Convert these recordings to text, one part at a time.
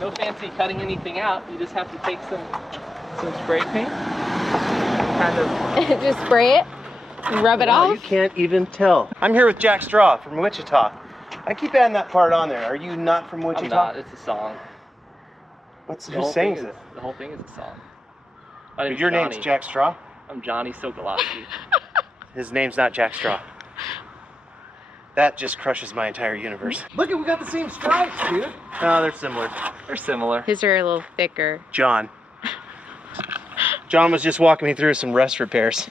No fancy cutting anything out. You just have to take some spray paint, kind of just spray it, rub it off. You can't even tell. I'm here with Jack Straw from Wichita. I keep adding that part on there. Are you not from Wichita? I'm not. It's a song. Who's saying it? The whole thing is a song. But your name's Jack Straw? I'm Johnny Sokolowski. His name's not Jack Straw. That just crushes my entire universe. Look, we got the same stripes, dude. No, they're similar. They're similar. His are a little thicker. John was just walking me through some rust repairs.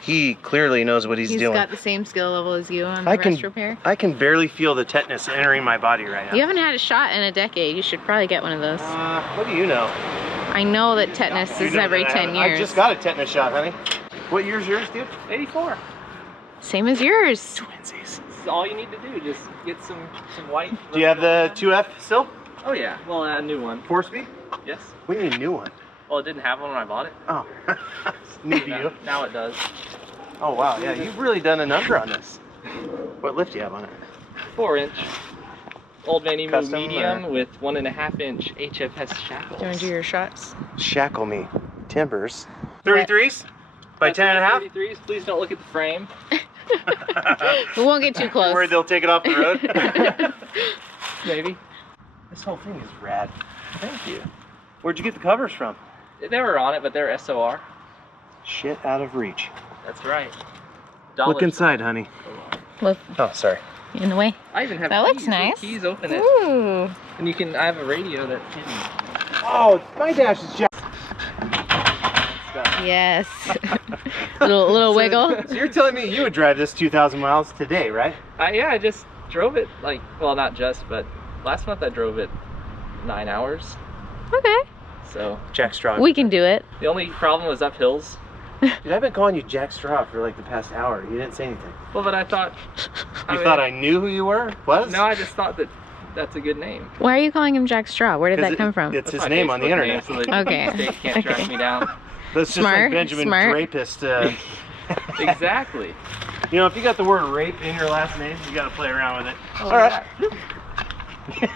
He clearly knows what he's doing. He's got the same skill level as you on rust repair. I can barely feel the tetanus entering my body right now. You haven't had a shot in a decade. You should probably get one of those. What do you know? I know that tetanus is every 10 years. I just got a tetanus shot, honey. What year's yours, dude? 84. Same as yours. Twinsies. All you need to do, just get some white. Do you have the 2F still? Oh yeah, well a new one. 4-speed? Yes. We need a new one. Well, it didn't have one when I bought it. Oh, new to you. Now it does. Oh wow, yeah, you've really done a number on this. What lift do you have on it? 4-inch. Old man emu Custom, medium with 1.5-inch HFS shackles. Do you want to do your shots? Shackle me. Timbers. 33s? By 10.5? 33s, please don't look at the frame. We won't get too close. Worried they'll take it off the road? Maybe. This whole thing is rad. Thank you. Where'd you get the covers from? They were on it, but they're SOR. Shit out of reach. That's right. Look inside, honey. Look Oh, sorry. in the way. I even have That keys. looks nice. Keys, open it. Ooh. And you can, I have a radio that's hidden. Oh, my dash is just. Yes. little wiggle. So you're telling me you would drive this 2,000 miles today, right? Yeah, I just drove it, like, well, not just, but last month I drove it 9 hours. Okay. So Jack Straw. We can do it. the only problem was up hills. Dude, I've been calling you Jack Straw for like the past hour. You didn't say anything. Well, but I thought. You thought I knew who you were? What? No, I just thought that that's a good name. Why are you calling him Jack Straw? Where did that come from? It's That's his my name on the Facebook name, internet. so that Okay. the state can't track me down. That's just Smart, like Benjamin smart. Rapist. Exactly. You know, if you got the word rape in your last name, you got to play around with it. Oh, All right. Yeah.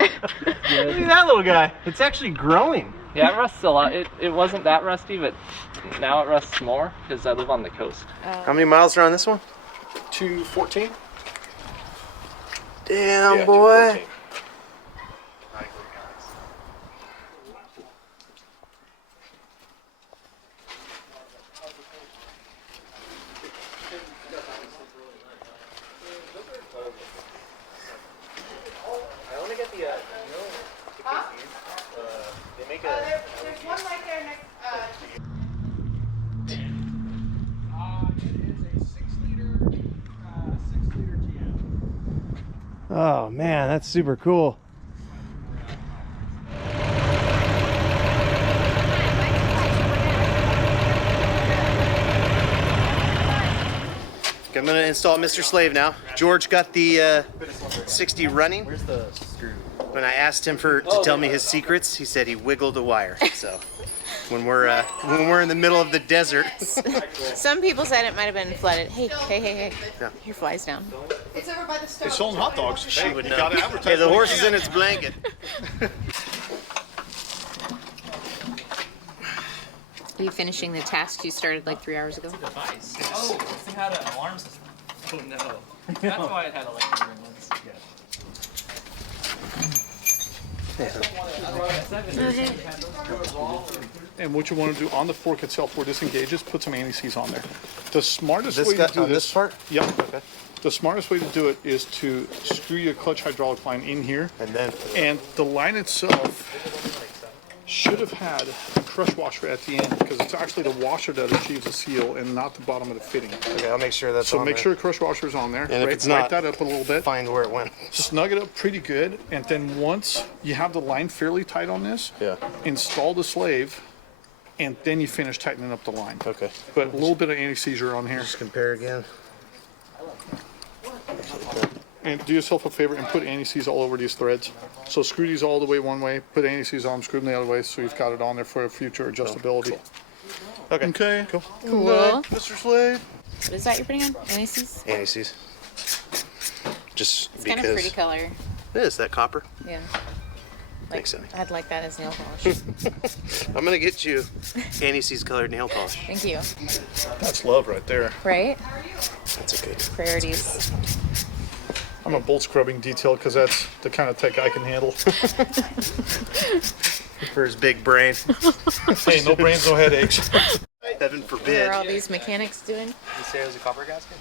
Look at that little guy. It's actually growing. Yeah, it rusts a lot. It wasn't that rusty, but now it rusts more because I live on the coast. How many miles are on this one? 214. Damn, Yeah, boy. 214. I want to get the, they make a... There's one right there next. It is a 6-liter GM. Oh man, that's super cool. I'm gonna install Mr. Slave now. George got the 60 running. Where's the screw? When I asked him to tell me his secrets, he said he wiggled a wire. So when we're in the middle of the desert, Some people said it might have been flooded. Hey. Yeah. Your fly's down. It's over by the stove. They're selling hot dogs. she would You know. gotta advertise Hey, the what you horse is can. in its blanket. Are you finishing the tasks you started like 3 hours ago? Device. Oh, this thing had an alarm system. Oh no. That's why it had electric gremlins. And what you want to do on the fork itself where this engages, put some anti-seize on there. The smartest This way guy to do on this, this part? Yep. Okay. The smartest way to do it is to screw your clutch hydraulic line in here, And then and the line itself should have had a crush washer at the end because it's actually the washer that achieves the seal and not the bottom of the fitting. okay, I'll make sure that's So on make there. sure the crush washer is on there. And if right? it's not, Tighten that up a little bit. find where it went. Snug it up pretty good, and then once you have the line fairly tight on this, Yeah. install the slave, and then you finish tightening up the line. Okay. But a little bit of anti-seizure on here. Just compare again. And do yourself a favor and put anti-seize all over these threads. So screw these all the way one way, put anti-seize on them, screw them the other way, so you've got it on there for future adjustability. Okay. Okay. Cool. Cool. Mr. Slade. What is that you're putting on? Anti-seize? Anti-seize. Just It's because kind of pretty color. it is that copper. Yeah. Thanks, Sonny. I'd like that as nail polish. I'm gonna get you anise colored nail polish. Thank you. That's love right there. Right? That's a good. Priorities. I'm a bolt scrubbing detail because that's the kind of tech I can handle. For his big brain. Hey, no brains, no headaches. Heaven What forbid. are all these mechanics doing? You say it was a copper gasket?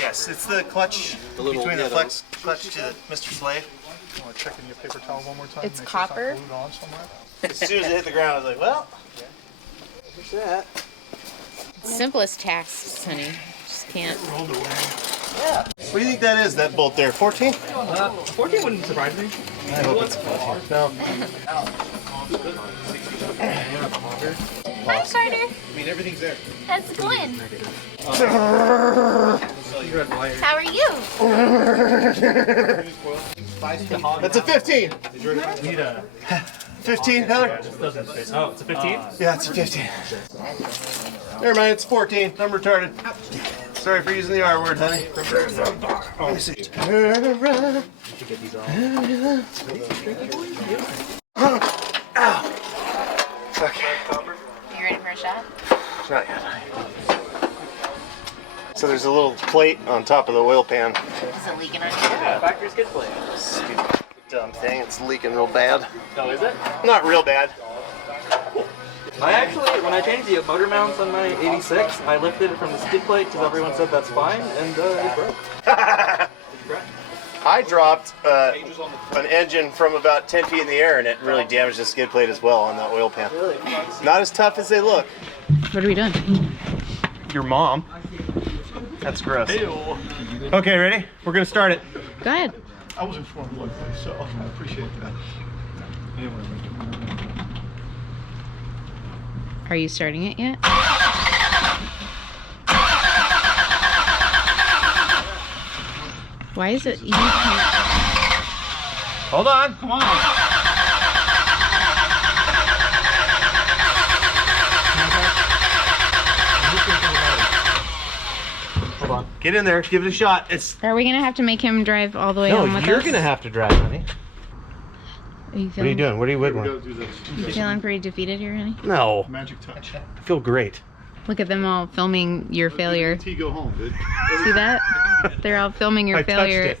Yes, it's the clutch between the flex clutch to Mr. Slave. You want to check in your paper towel one more time? It's Make copper? Sure it's not glued on somewhere. As soon as it hit the ground, I was like, well, there's that. Simplest tasks, honey. Just can't. Rolled away. Yeah. What do you think that is, that bolt there? 14? 14 wouldn't surprise me. I hope it's 14. No. Hi, Carter. I mean, everything's there. How's it going? How are you? That's a 15. 15, Heather? Oh, it's a 15? Yeah, it's a 15. Never mind, it's 14. I'm retarded. Sorry for using the R word, honey. Let me see. Turn around. Ow. Okay. You ready for a shot? Not yet, honey. So there's a little plate on top of the oil pan. Is it leaking on you? Factory skid plate. Stupid dumb thing. It's leaking real bad. Oh, is it? Not real bad. I actually, when I changed the motor mounts on my 86, I lifted it from the skid plate because everyone said that's fine, and it broke. I dropped an engine from about 10 feet in the air, and it really damaged the skid plate as well on the oil pan. Really? Not as tough as they look. What are we doing? Your mom. That's gross. Okay, ready? We're gonna start it. Go ahead. I was informed luckily, so I appreciate that. Are you starting it yet? Why is it you can't? Hold on. Come on. Hold on. Get in there. Give it a shot. It's Are we gonna have to make him drive all the way home with us? you're gonna have to drive, honey. Are you What are feeling, you doing? What are you We wiggling? gotta do this. feeling pretty defeated here, honey? No. Magic touch. I feel great. Look at them all filming your failure. T go home, dude. See that? They're all filming your I touched failure. it.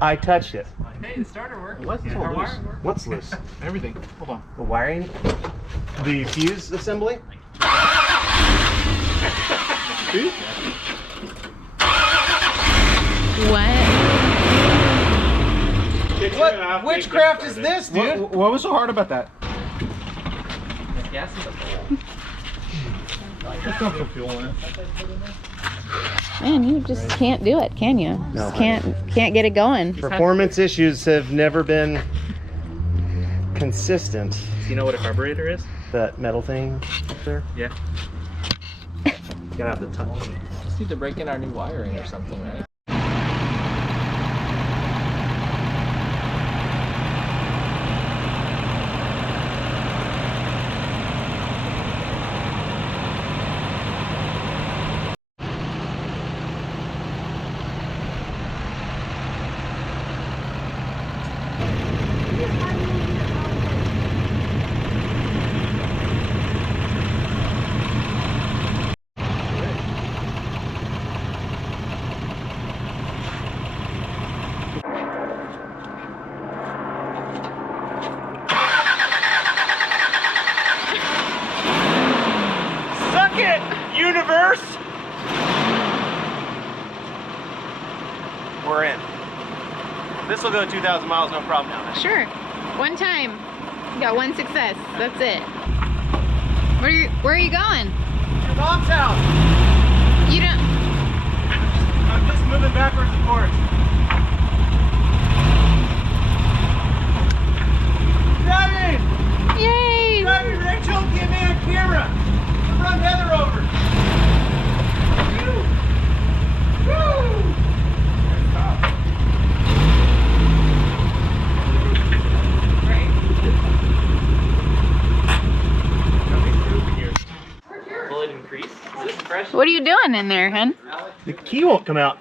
I touched it. Hey, the starter worked. What's loose? What's loose? Everything. Hold on. The wiring? The fuse assembly? See? What? What witchcraft is this, dude? What was so hard about that? Gas in the bowl. There's no fuel in it. Man, you just can't do it, can you? No. Just can't get it going. Performance issues have never been consistent. Do you know what a carburetor is? That metal thing up there? Yeah. You gotta have the touch. Just need to break in our new wiring or something, right? Suck it, universe! We're in. This will go 2,000 miles, no problem now. Sure. One time. You got one success. That's it. Where are you going? Your mom's house! You don't. I'm just moving backwards and forwards. Driving! Yay! Driving, Rachel! Give me a camera! Run Heather over! Woo! Will it increase? Is this fresh? What are you doing in there, hun? The key won't come out.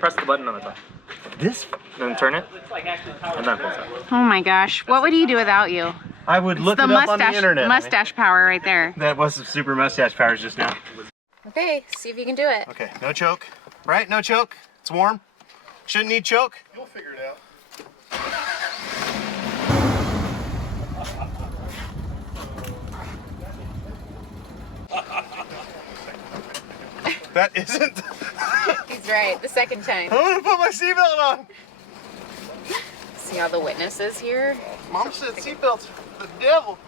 Press the button on the top. This? Then turn it. And then pull it. Oh my gosh, what would he do without you? I would look The it up on the mustache, internet. mustache power right there. That was some super mustache powers just now. Okay, see if you can do it. Okay, no choke. Right? No choke. It's warm. Shouldn't need choke. You'll figure it out. That isn't. He's right, the second time. I'm gonna put my seatbelt on. See all the witnesses here? Mom said seatbelts. The devil.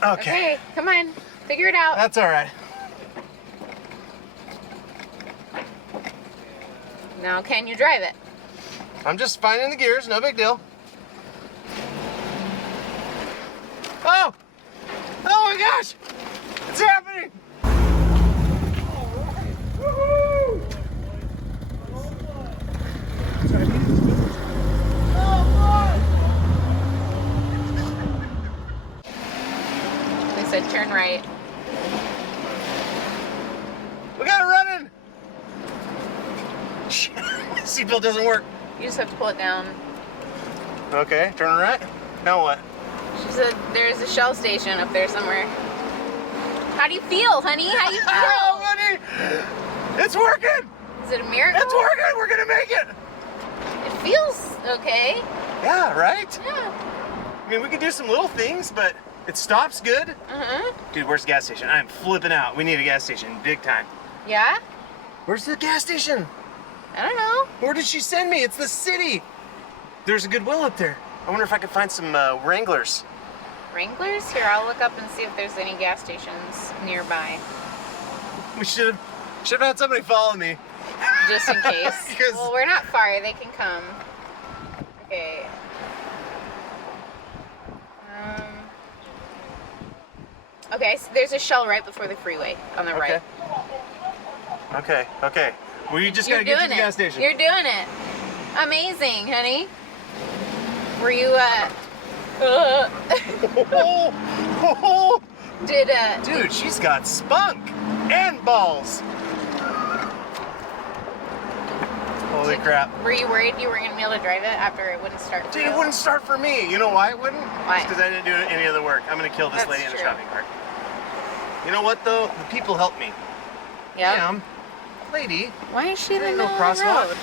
Okay. Okay, come on, figure it out. That's all right. Now, can you drive it? I'm just finding the gears. No big deal. Oh! Oh my gosh! It's happening! Woohoo! They said turn right. We got it running! Shit, my seatbelt doesn't work. You just have to pull it down. Okay, turn right. Now what? She said there's a Shell station up there somewhere. How do you feel, honey? How do you Oh, feel? buddy! It's working! Is it a miracle? It's working! We're gonna make it! It feels okay. Yeah, right? Yeah. I mean, we can do some little things, but it stops good. Uh-huh. Dude, where's the gas station? I'm flipping out. We need a gas station, big time. Yeah? Where's the gas station? I don't know. Where did she send me? It's the city. There's a Goodwill up there. I wonder if I could find some Wranglers. Wranglers? Here, I'll look up and see if there's any gas stations nearby. We should have had somebody follow me. Just in case. 'Cause- Well, we're not far. They can come. Okay. Okay, so there's a Shell right before the freeway on the right. Okay. We just You're gotta get to doing the it. gas station. You're doing it. Amazing, honey. Were you, did, Dude, she's got spunk and balls. Holy crap. were you worried you weren't going to be able to drive it after it wouldn't start for Dude, you? it wouldn't start for me. You know why it wouldn't? Why? Because I didn't do any other work. I'm gonna kill this That's lady in the true. shopping cart. You know what though? The people helped me. Yep. Damn. Lady. Why is she in the Ain't middle no of the crosswalk. road?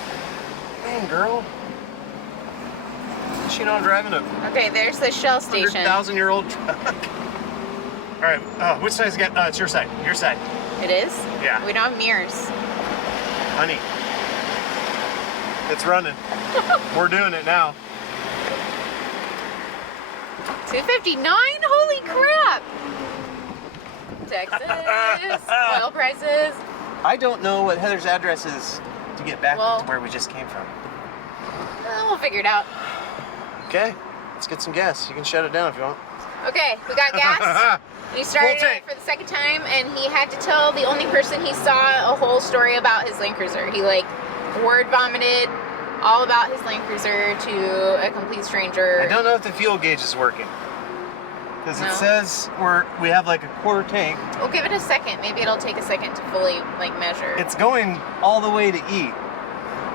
Dang, girl. She not driving a Okay, there's the Shell station. 100,000-year-old truck. All right. Which side's got? It's your side. Your side. It is? Yeah. We don't have mirrors. Honey. It's running. We're doing it now. 259? Holy crap! Texas, oil prices. I don't know what Heather's address is to get back Well- to where we just came from. We'll figure it out. Okay. Let's get some gas. You can shut it down if you want. Okay, we got gas. He started Full it tank. for the second time, and he had to tell the only person he saw a whole story about his Land Cruiser. He like word vomited all about his Land Cruiser to a complete stranger. I don't know if the fuel gauge is working. Because No. it says we have like a quarter tank. We'll give it a second. Maybe it'll take a second to fully like measure. It's going all the way to E.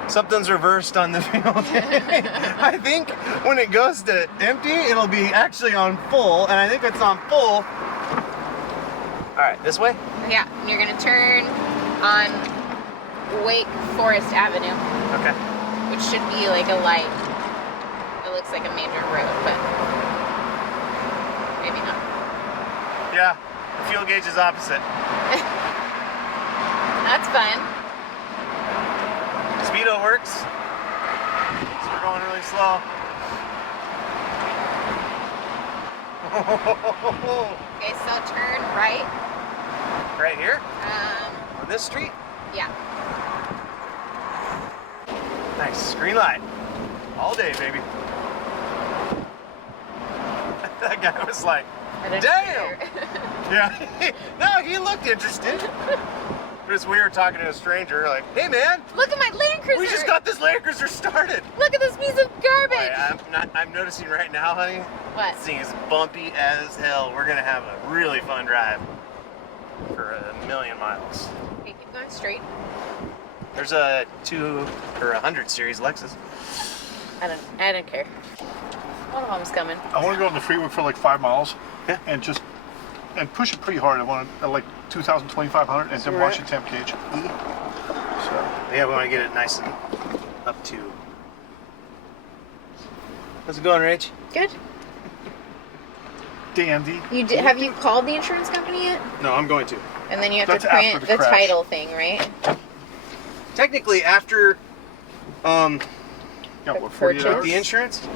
Something's reversed on the fuel tank. I think when it goes to empty, it'll be actually on full, and I think it's on full. All right, this way? Yeah, and you're gonna turn on Wake Forest Avenue, Okay. which should be like a light. It looks like a major road, but maybe not. Yeah, the fuel gauge is opposite. That's fun. Speedo works. So we're going really slow. Okay, so turn right. Right here? On this street? Yeah. Nice, green light. All day, baby. That guy was like, I don't damn! care. Yeah, no, he looked interested. It was weird talking to a stranger, like, hey man, Look at my Land Cruiser. we just got this Land Cruiser started. Look at this piece of garbage. Boy, I'm noticing right now, honey, What? this thing is bumpy as hell. We're gonna have a really fun drive for 1,000,000 miles. Okay, Going straight. There's a 100 series Lexus. I don't care. One of them's coming. I want to go on the freeway for like 5 miles. Yeah. And push it pretty hard. I want to like 2,000, 2,500, and then watch the temp gauge. So yeah, we want to get it nice and up to. How's it going, Rach? Good. Dandy. Have you called the insurance company yet? No, I'm going to. And then you have That's to print after the the crash. title thing, right? Technically, after Yeah, what, 48 Purchase. hours? the insurance,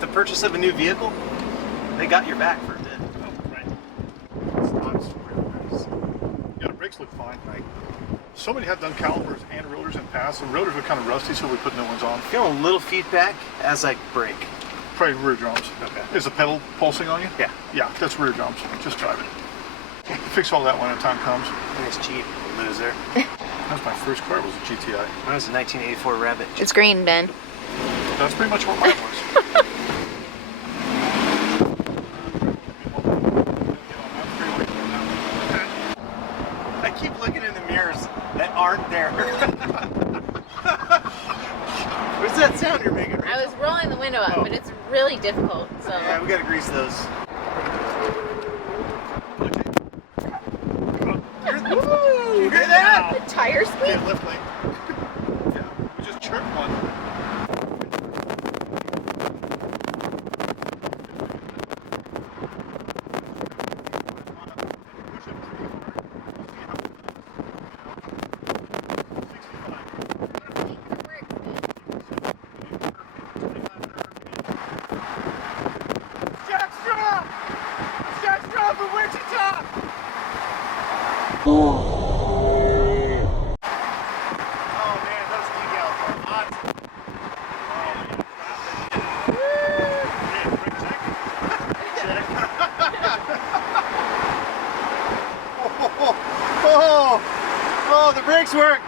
the purchase of a new vehicle, they got your back for a bit. Oh, right. It's not real nice. Yeah, the brakes look fine. Right. Somebody had done calipers and rotors in the past. The rotors were kind of rusty, so we put new ones on. Feeling a little feedback as I brake. Probably rear drums. Okay. Is the pedal pulsing on you? Yeah. Yeah, that's rear drums. Just drive it. Fix all that when the time comes. Nice Jeep, loser. That was my first car, was a GTI. Mine was a 1984 Rabbit. It's green, Ben. That's pretty much what mine was. I keep looking in the mirrors that aren't there. What's that sound you're making? I was rolling the window up, Oh. but it's really difficult. So Yeah, we gotta grease those. You hear that? the tire squeak. Yeah, left lane. Yeah, we just chirped one. Jackstraw from Wichita! Oh man, those decals are hot. Oh, the brakes work.